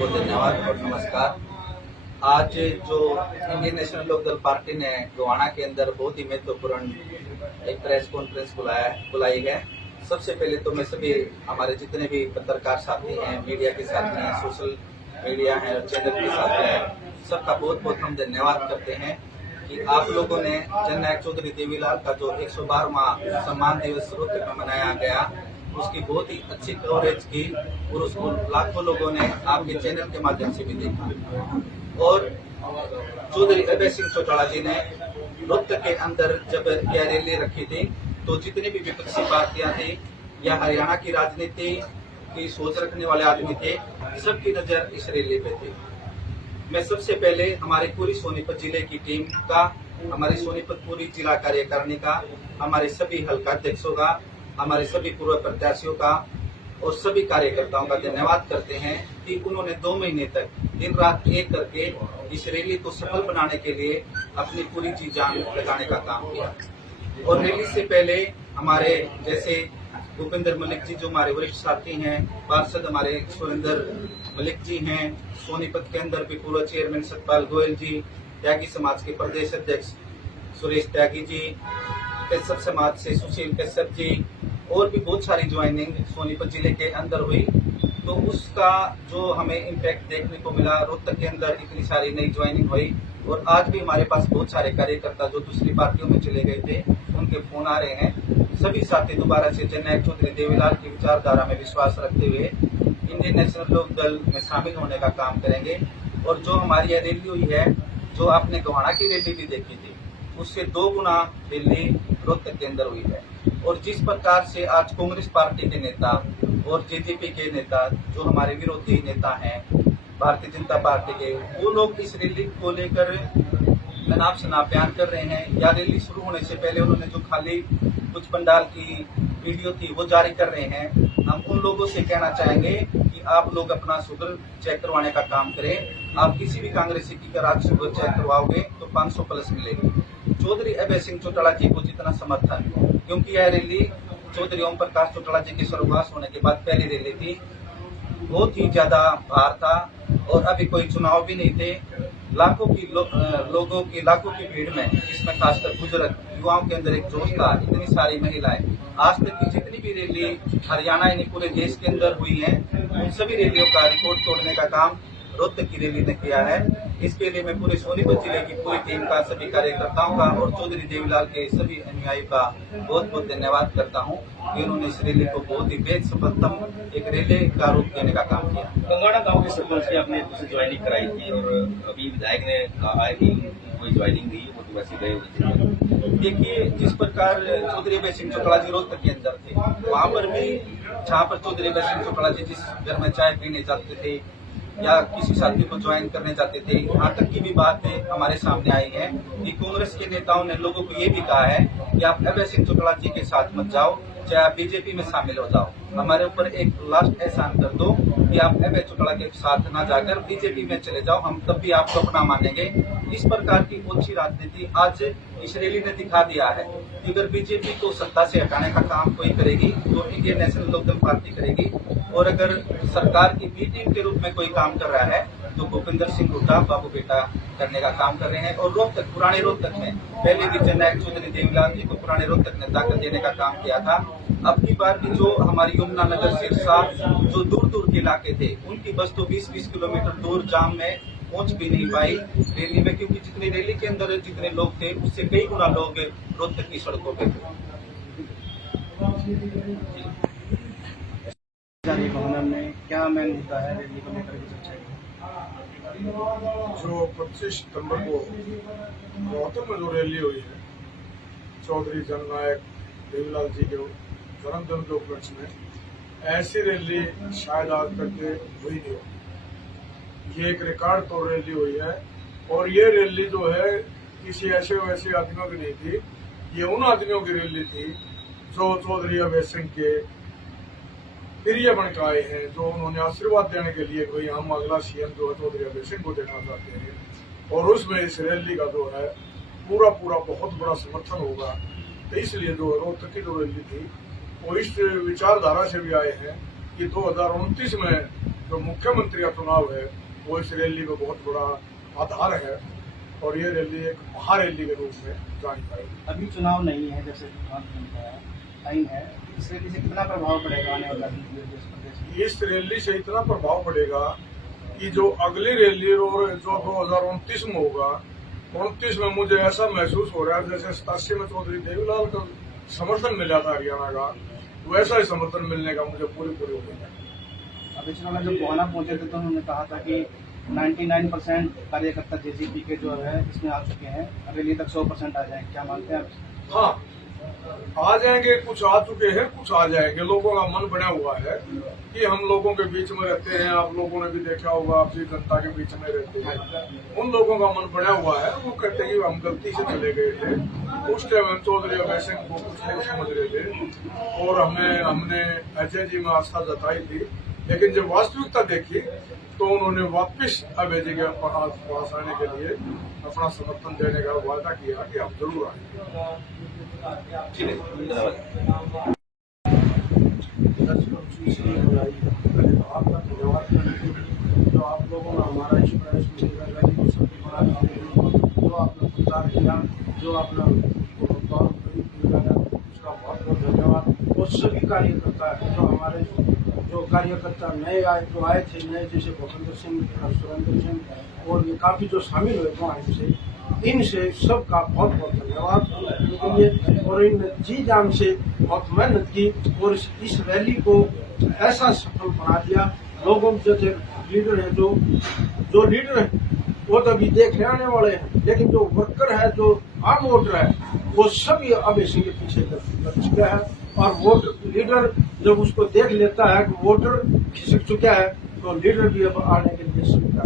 बहुत धन्यवाद और नमस्कार। आज जो इंडियन नेशनल लोकदल पार्टी ने गोवाना के अंदर बहुत ही महत्वपूर्ण एक प्रेस कॉन्फ्रेंस बुलाई है। सबसे पहले तो मैं सभी हमारे जितने भी पत्रकार साथी हैं, मीडिया के साथी हैं, सोशल मीडिया हैं और चैनल के साथी हैं, सबका बहुत बहुत हम धन्यवाद करते हैं कि आप लोगों ने जननायक चौधरी देवीलाल का जो 112वां सम्मान दिवस रोहतक में मनाया गया, उसकी बहुत ही अच्छी कवरेज की और उसको लाखों लोगों ने आपके चैनल के माध्यम से भी देखा। और चौधरी अभय सिंह चौटाला जी ने रोहतक के अंदर जब यह रैली रखी थी तो जितनी भी विपक्षी पार्टियां थी या हरियाणा की राजनीति की सोच रखने वाले आदमी थे, सबकी नजर इस रैली पे थी। मैं सबसे पहले हमारी पूरी सोनीपत जिले की टीम का, हमारी सोनीपत पूरी जिला कार्यकारिणी का, हमारे सभी हल्का अध्यक्षों का, हमारे सभी पूर्व प्रत्याशियों का और सभी कार्यकर्ताओं का धन्यवाद करते हैं कि उन्होंने 2 महीने तक दिन रात एक करके इस रैली को सफल बनाने के लिए अपनी पूरी जी जान लगाने का काम किया। और रैली से पहले हमारे जैसे भूपेंद्र मलिक जी जो हमारे वरिष्ठ साथी हैं, पार्षद हमारे सुरेंद्र मलिक जी हैं, सोनीपत के अंदर भी पूर्व चेयरमैन सतपाल गोयल जी, त्यागी समाज के प्रदेश अध्यक्ष सुरेश त्यागी जी, कश्यप समाज से सुशील कश्यप जी और भी बहुत सारी ज्वाइनिंग सोनीपत जिले के अंदर हुई। तो उसका जो हमें इम्पैक्ट देखने को मिला, रोहतक के अंदर इतनी सारी नई ज्वाइनिंग हुई और आज भी हमारे पास बहुत सारे कार्यकर्ता जो दूसरी पार्टियों में चले गए थे उनके फोन आ रहे हैं। सभी साथी दोबारा से जननायक चौधरी देवीलाल की विचारधारा में विश्वास रखते हुए इंडियन नेशनल लोकदल में शामिल होने का काम करेंगे। और जो हमारी यह रैली हुई है, जो आपने गोवाना की रैली भी देखी थी, उससे 2 गुना रैली रोहतक के अंदर हुई है। और जिस प्रकार से आज कांग्रेस पार्टी के नेता और जेजेपी के नेता जो हमारे विरोधी नेता हैं भारतीय जनता पार्टी के, वो लोग इस रैली को लेकर तनाव शनाव बयान कर रहे हैं या रैली शुरू होने से पहले उन्होंने जो खाली कुछ पंडाल की वीडियो थी वो जारी कर रहे हैं। हम उन लोगों से कहना चाहेंगे कि आप लोग अपना शुगर चेक करवाने का काम करें। आप किसी भी कांग्रेसी की अगर आज शुगर चेक करवाओगे तो 500 प्लस मिलेगी। चौधरी अभय सिंह चौटाला जी को जितना समर्थन, क्योंकि यह रैली चौधरी ओम प्रकाश चौटाला जी के स्वर्गवास होने के बाद पहली रैली थी, बहुत ही ज्यादा भार था और अभी कोई चुनाव भी नहीं थे। लाखों की भीड़ में, जिसमें खासकर बुजुर्ग युवाओं के अंदर एक जोश था, इतनी सारी महिलाएं, आज तक की जितनी भी रैली हरियाणा यानी पूरे देश के अंदर हुई है, उन सभी रैलियों का रिकॉर्ड तोड़ने का काम रोहतक की रैली ने किया है। इसके लिए मैं पूरे सोनीपत जिले की पूरी टीम का, सभी कार्यकर्ताओं का और चौधरी देवीलाल के सभी अनुयायियों का बहुत बहुत धन्यवाद करता हूं कि उन्होंने इस रैली को बहुत ही बेहद सफलतम एक रैली का रूप देने का काम किया। गंगाना गांव के सरपंच की आपने दूसरी ज्वाइनिंग कराई थी और अभी विधायक ने कहा है कि कोई ज्वाइनिंग नहीं है, वो तो वैसे गए हुए। देखिए, जिस प्रकार चौधरी अभय सिंह चौटाला जी रोहतक के अंदर थे, वहाँ पर भी जहाँ पर चौधरी अभय सिंह चौटाला जी जिस घर में चाय पीने जाते थे या किसी साथी को ज्वाइन करने जाते थे, यहाँ तक की भी बातें हमारे सामने आई है कि कांग्रेस के नेताओं ने लोगों को ये भी कहा है कि आप अभय सिंह चौटाला जी के साथ मत जाओ, चाहे आप बीजेपी में शामिल हो जाओ, हमारे ऊपर एक लास्ट एहसान कर दो कि आप अभय चौटाला के साथ न जाकर बीजेपी में चले जाओ, हम तब भी आपको अपना मानेंगे। इस प्रकार की ओछी राजनीति आज इस रैली ने दिखा दिया है कि अगर बीजेपी को सत्ता से हटाने का काम कोई करेगी तो इंडियन नेशनल लोकदल पार्टी करेगी, और अगर सरकार की बी टीम के रूप में कोई काम कर रहा है तो भूपेंद्र सिंह हुड्डा बाबू बेटा करने का काम कर रहे हैं। और रोहतक, पुराने रोहतक में पहले भी जननायक चौधरी देवीलाल जी को पुराने रोहतक ने ताकत देने का काम किया था। अब की बार भी जो हमारी यमुनानगर सिरसा जो दूर दूर के इलाके थे, उनकी बस तो 20-20 किलोमीटर दूर जाम में पहुंच भी नहीं पाई रैली में, क्योंकि जितनी रैली के अंदर जितने लोग थे उससे कई गुना लोग रोहतक की सड़कों पे थे। में क्या मेन मुद्दा है रैली को लेकर चर्चा की? जो 25 सितंबर को रोहतक में जो रैली हुई है चौधरी जननायक देवीलाल जी के जन्मदिन के उपलक्ष्य में, ऐसी रैली शायद आज तक हुई नहीं हो। ये एक रिकॉर्ड तोड़ रैली हुई है और ये रैली जो है किसी ऐसे वैसे आदमियों की नहीं थी, ये उन आदमियों की रैली थी जो चौधरी अभय सिंह के प्रिय बन के आए हैं, जो उन्होंने आशीर्वाद देने के लिए कोई हम अगला सीएम जो है चौधरी अभय सिंह को देखना चाहते हैं। और उसमें इस रैली का जो है पूरा बहुत बड़ा समर्थन होगा। तो इसलिए जो रोहतक की जो रैली थी वो इस विचारधारा से भी आए हैं कि 2029 में जो मुख्यमंत्री का चुनाव है वो इस रैली में बहुत बड़ा आधार है और ये रैली एक महारैली के रूप में जानी जाएगी। अभी चुनाव नहीं है, जैसे टाइम है, इस रैली से कितना प्रभाव पड़ेगा आने वाला देश प्रदेश में? इस रैली से इतना प्रभाव पड़ेगा कि जो अगली रैली और जो 2029 में होगा, 29 में मुझे ऐसा महसूस हो रहा है जैसे 87 में चौधरी देवीलाल का समर्थन मिला था हरियाणा का, वैसा ही समर्थन मिलने का मुझे पूरी उम्मीद है। अभी चुनाव जब गोहाना पहुंचे थे तो उन्होंने कहा था कि 99% कार्यकर्ता जेजेपी के जो है इसमें आ चुके हैं, रैली तक 100% आ जाएंगे, क्या मानते हैं आप? हाँ, आ जाएंगे, कुछ आ चुके हैं, कुछ आ जाएंगे। लोगों का मन बना हुआ है कि हम लोगों के बीच में रहते हैं, आप लोगों ने भी देखा होगा, आप भी जनता के बीच में रहते हैं। उन लोगों का मन बना हुआ है, वो कहते हैं कि हम गलती से चले गए थे, उस टाइम हम चौधरी अभय सिंह को कुछ नहीं समझ रहे थे और हमने अजय जी में आस्था जताई थी, लेकिन जब वास्तविकता देखी तो उन्होंने वापस अभय जी के पास आने के लिए अपना समर्थन देने का वादा किया कि हम जरूर आएंगे। ठीक है, धन्यवाद। आपका धन्यवाद जो आप लोगों ने हमारा इस प्रयास में जो आपने प्रचार किया, जो आपने उसका बहुत बहुत धन्यवाद। और सभी कार्यकर्ता जो हमारे जो कार्यकर्ता नए जो आए थे, नए जैसे भूपेंद्र सिंह, सुरेंद्र सिंह और ये काफ़ी जो शामिल हुए थे इनसे सबका बहुत बहुत धन्यवाद। और इन जी जान से बहुत मेहनत की और इस रैली को ऐसा सफल बना दिया। लोगों के जो लीडर है, जो लीडर है वो तो अभी देखने आने वाले हैं, लेकिन जो वर्कर है, जो आम वोटर है, वो सभी अब इसी के पीछे लग चुका है। और वोटर लीडर जब उसको देख लेता है कि वोटर खिसक चुका है तो लीडर भी अब आने के लिए सुविधा।